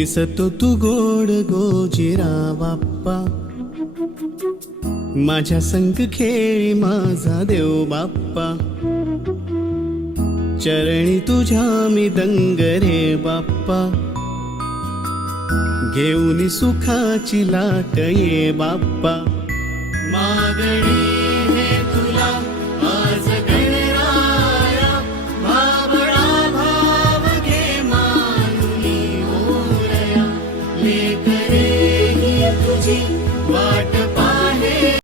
दिसतो तू गोड गोजिरा बाप्पा, माझ्या संग खेळी माझा देव बाप्पा, चरणी तुझ्या मी दंग रे बाप्पा, घेऊन सुखाची लाट ये बाप्पा, मागणी